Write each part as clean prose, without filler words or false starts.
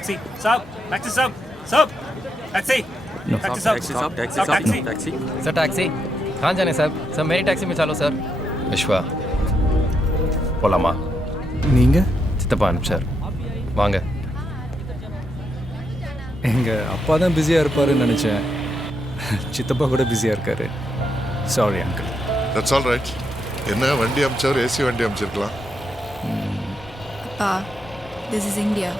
Taxi, stop. Taxi, stop. Stop. Taxi. No. Taxi, stop. Taxi साहब taxi Stop, साहब taxi. Taxi sir taxi कहाँ जाने sir मेरी taxi में चलो सर விஸ்வா போலாமா நீங்கள் சித்தப்பா அனுப்பிச்சார் வாங்க எங்கள் அப்பா தான் பிஸியாக இருப்பாருன்னு நினச்சேன். சித்தப்பா கூட பிஸியாக இருக்காரு. Sorry uncle. That's all right. என்ன வண்டி அமிச்சவர் ஏசி வண்டி அமிச்சிருக்கலாம். அப்பா, this is India.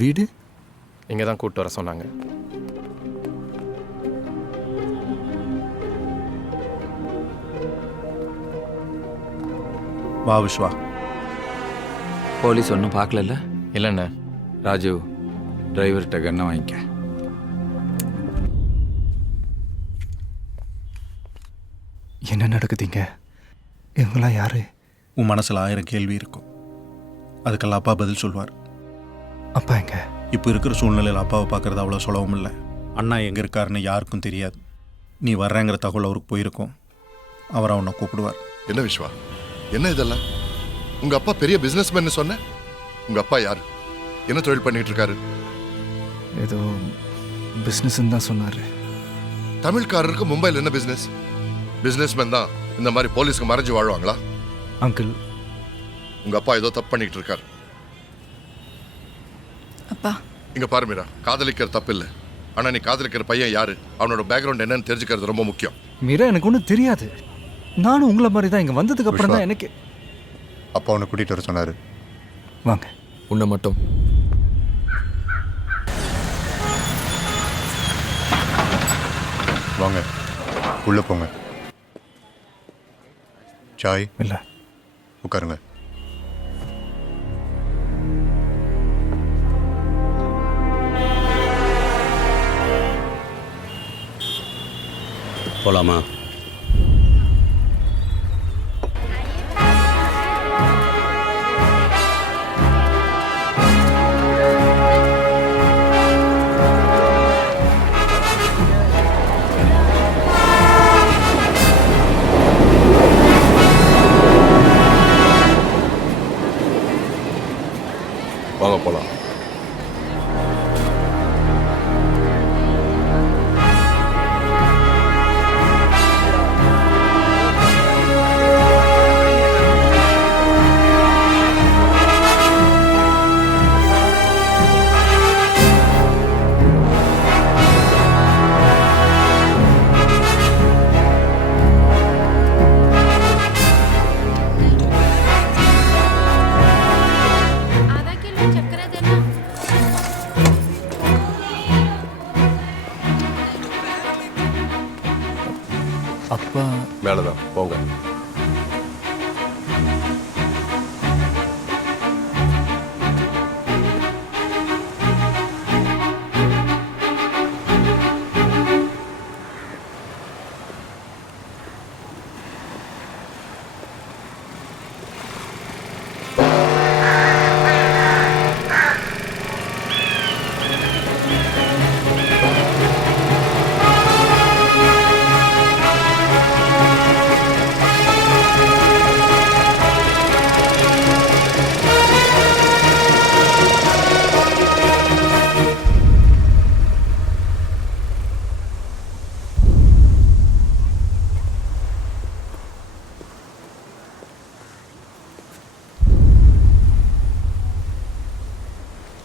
வீடு இங்கே தான் கூப்பிட்டு வர சொன்னாங்க. வா விஸ்வா. போலீஸ் ஒன்றும் பார்க்கல இல்லைண்ணே ராஜு டிரைவர்கிட்ட கண்ணை வாங்கிக்க. என்ன நடக்குதுங்க? இவங்களாம் யாரு? உன் மனசில் 1000 கேள்வி இருக்கும். அதுக்கெல்லாம் அப்பா பதில் சொல்வார். அப்பா எங்க? இப்போ இருக்கிற சூழ்நிலையில் அப்பாவை பார்க்குறது அவ்வளோ சுலபம் இல்லை. அண்ணா எங்கே இருக்காருன்னு யாருக்கும் தெரியாது. நீ வர்றேங்கிற தகவல் அவருக்கு போயிருக்கோம். அவர் அவனை கூப்பிடுவார். என்ன விஸ்வா, என்ன இதெல்லாம்? உங்க அப்பா பெரிய பிசினஸ்மேன் சொன்ன. உங்க அப்பா யாரு? என்ன தொழில் பண்ணிட்டு இருக்காரு? ஏதோ பிஸ்னஸ்ன்னு தான் சொன்னார். தமிழ்காரருக்கு மும்பையில் என்ன பிசினஸ்? பிசினஸ்மேன் தான் இந்த மாதிரி போலீஸ்க்கு மறைஞ்சு வாழ்வாங்களா? அங்கிள், உங்க அப்பா ஏதோ தப்பு பண்ணிட்டு இருக்காரு. அப்பா, இங்க பாரு மீரா, காதலிக்கிற தப்பு இல்லை. ஆனா நீ காதலிக்கிற பையன் யாரு, அவனோட பேக்ரவுண்ட் என்னன்னு தெரிஞ்சுக்கிறது ரொம்ப முக்கியம். மீரா, எனக்கு ஒன்றும் தெரியாது. நானும் உங்களை மாதிரி தான். இங்கே வந்ததுக்கு அப்புறம் தான் எனக்கு. அப்பா உன்னை கூட்டிகிட்டு வர சொன்னார். வாங்க. உன்னை மட்டும் வாங்க, உள்ளே போங்க. சாய் இல்லை, உட்காருங்க. போலாமா? வாங்க போலாம். அப்பா மேலதான் போங்க.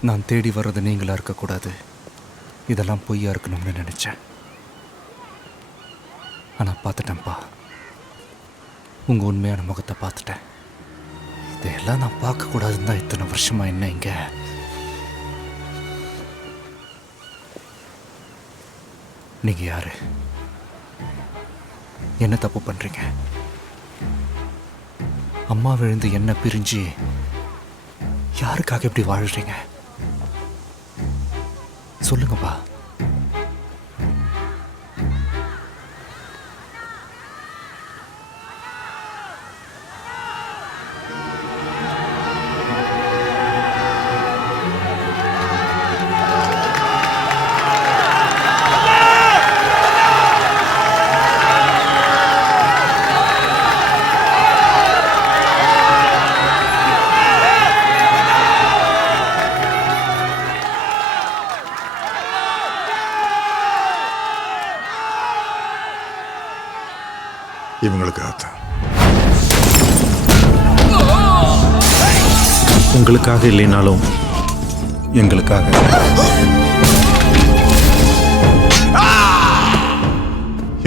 நான் தேடி வர்றது நீங்களா இருக்கக்கூடாது. இதெல்லாம் பொய்யா இருக்கணும்னு நினச்சேன். ஆனால் பார்த்துட்டேன்ப்பா, உங்கள் உண்மையான முகத்தை பார்த்துட்டேன். இதையெல்லாம் நான் பார்க்கக்கூடாதுன்னு தான் இத்தனை வருஷமா என்ன இங்கே. நீங்கள் யாரு? என்ன தப்பு பண்ணுறீங்க? அம்மா விழுந்து என்ன பிரிஞ்சு யாருக்காக இப்படி வாழ்றீங்க சொல்லுங்கப்பா. இவங்களுக்காகத்தான். உங்களுக்காக இல்லைனாலும் எங்களுக்காக.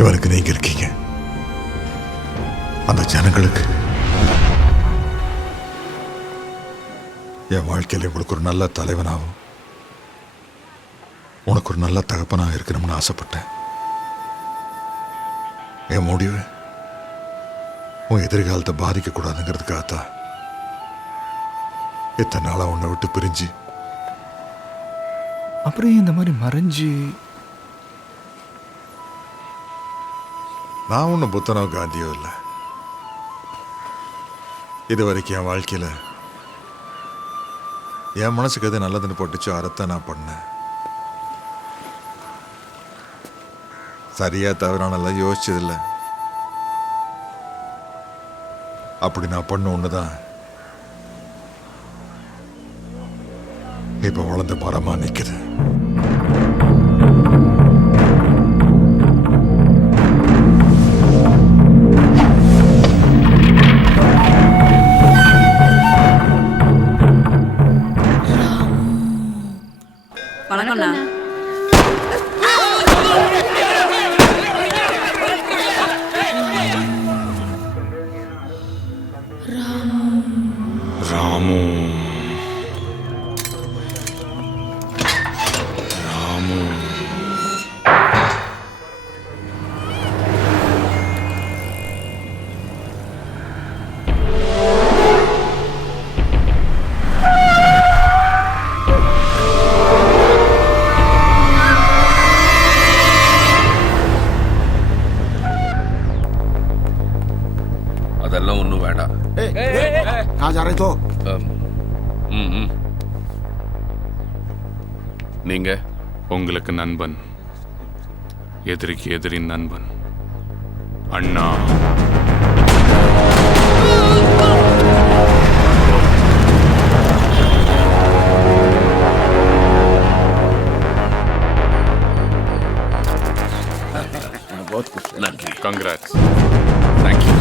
இவனுக்கு நீங்க இருக்கீங்க, அந்த ஜனங்களுக்கு. என் வாழ்க்கையில் இவளுக்கு ஒரு நல்ல தலைவனாகவும் உனக்கு ஒரு நல்ல தகப்பனாக இருக்கணும்னு ஆசைப்பட்டேன். என் முடிவு உன் எதிர்காலத்தை பாதிக்கக்கூடாதுங்கிறதுக்காகத்தான் இத்தனை நாளாக உன்னை விட்டு பிரிஞ்சு. அப்புறம் இந்த மாதிரி மறைஞ்சு நான் ஒன்றும் புத்தனோ காந்தியோ இல்லை. இது வரைக்கும் என் வாழ்க்கையில் என் மனசுக்கு எது நல்லதுன்னு போட்டுச்சோ அதைத்தான் நான் பண்ணேன். சரியா தவறானெல்லாம் யோசிச்சதில்லை. அப்படி நான் பண்ண ஒண்ணுதான் இப்ப வளர்ந்த மரமா நிக்குது. வணக்கம்ண்ணா. ராமு ராமு அதெல்லாம் ஒன்றும் வேண்டாம். நீங்க உங்களுக்கு நண்பன், எதிரிக்கு எதிரி நண்பன் அண்ணா. நன்றி. கங்க்ராட்ஸ். தேங்க்யூ.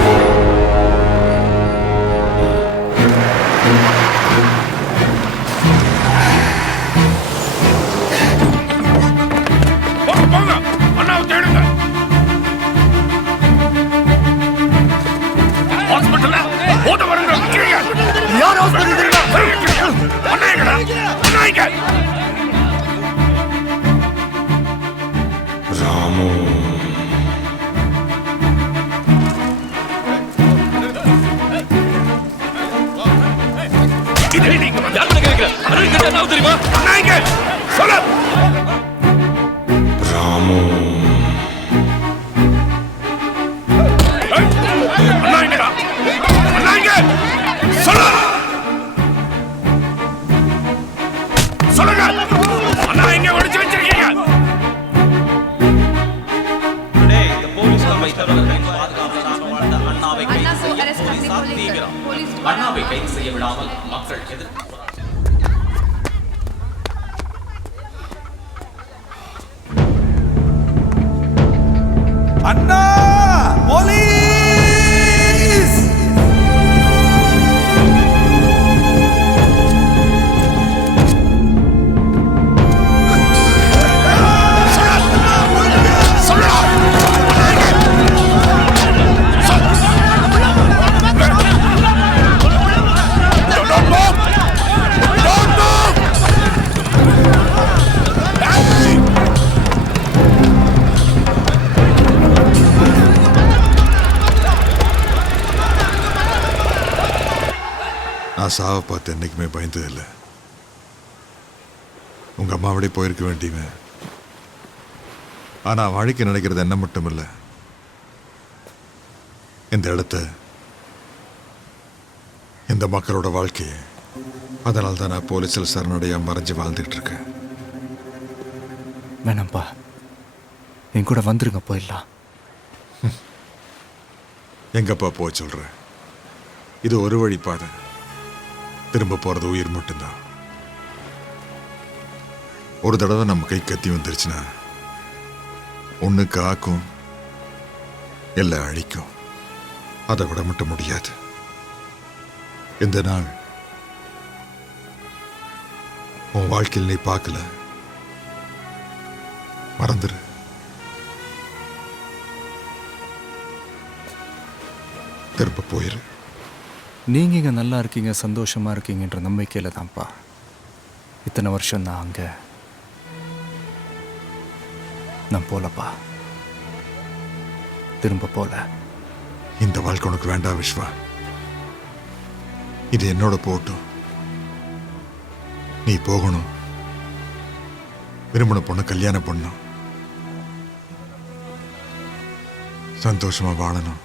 ராமு ராமு அண்ணாவை கைது செய்ய விடாமல் மக்கள் எதிர்ப்பு. அண்ணா போலீஸ்! நான் சாவை பார்த்து என்றைக்குமே பயந்ததில்லை. உங்கள் அம்மாவடி போயிருக்க வேண்டியவன். ஆனால் வாழ்க்கை நினைக்கிறது என்ன மட்டும் இல்லை, இந்த இடத்த, இந்த மக்களோட வாழ்க்கையை. அதனால தான் நான் போலீஸில் சரணடையாக மறைஞ்சு வாழ்ந்துட்டு இருக்கேன். வேணாம்ப்பா, என் கூட வந்துருங்க, போயிடலாம். எங்கப்பா போக சொல்ற? இது ஒரு வழி பாதை. திரும்ப போகிறது உயிர் மட்டும்தான். ஒரு தடவை நம்ம கை கத்தி வந்துருச்சுன்னா ஒன்று காக்கும், இல்லை அழிக்கும். அதை விட மட்டும் முடியாது. இந்த நாள் உன் வாழ்க்கையில் நீ பார்க்கல, மறந்துரு. திரும்ப போயிரு. நீங்க இங்க நல்லா இருக்கீங்க, சந்தோஷமா இருக்கீங்கன்ற நம்பிக்கையில தான்ப்பா இத்தனை வருஷம் நான் அங்க. நான் போலப்பா, திரும்ப போல. இந்த வாழ்க்கை உனக்கு வேண்டாம் விஸ்வா. இது என்னோட போட்டும். நீ போகணும், விரும்பின பொண்ணு கல்யாணம் பண்ணணும், சந்தோஷமா வாழணும்.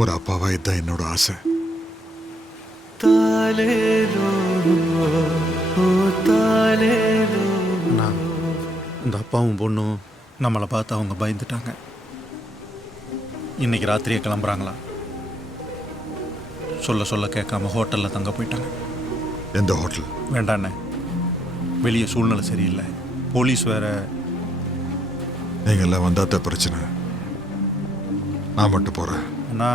ஒரு அப்பாவா இதுதான் என்னோட ஆசை. அண்ணா, இந்த அப்பாவும் பொண்ணும் நம்மளை பார்த்து அவங்க பயந்துட்டாங்க. இன்னைக்கு ராத்திரியே கிளம்புறாங்களா? சொல்ல சொல்ல கேட்காம ஹோட்டலில் தங்க போயிட்டாங்க. எந்த ஹோட்டல்? வேண்டாண்ணே, வெளியே சூழ்நிலை சரியில்லை. போலீஸ் வேற. நீங்க எல்லாம் வந்தாத்த பிரச்சனை. நான் மட்டும் போறேன். அண்ணா,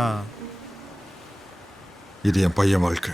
இது என் பையன் வாழ்க்கை.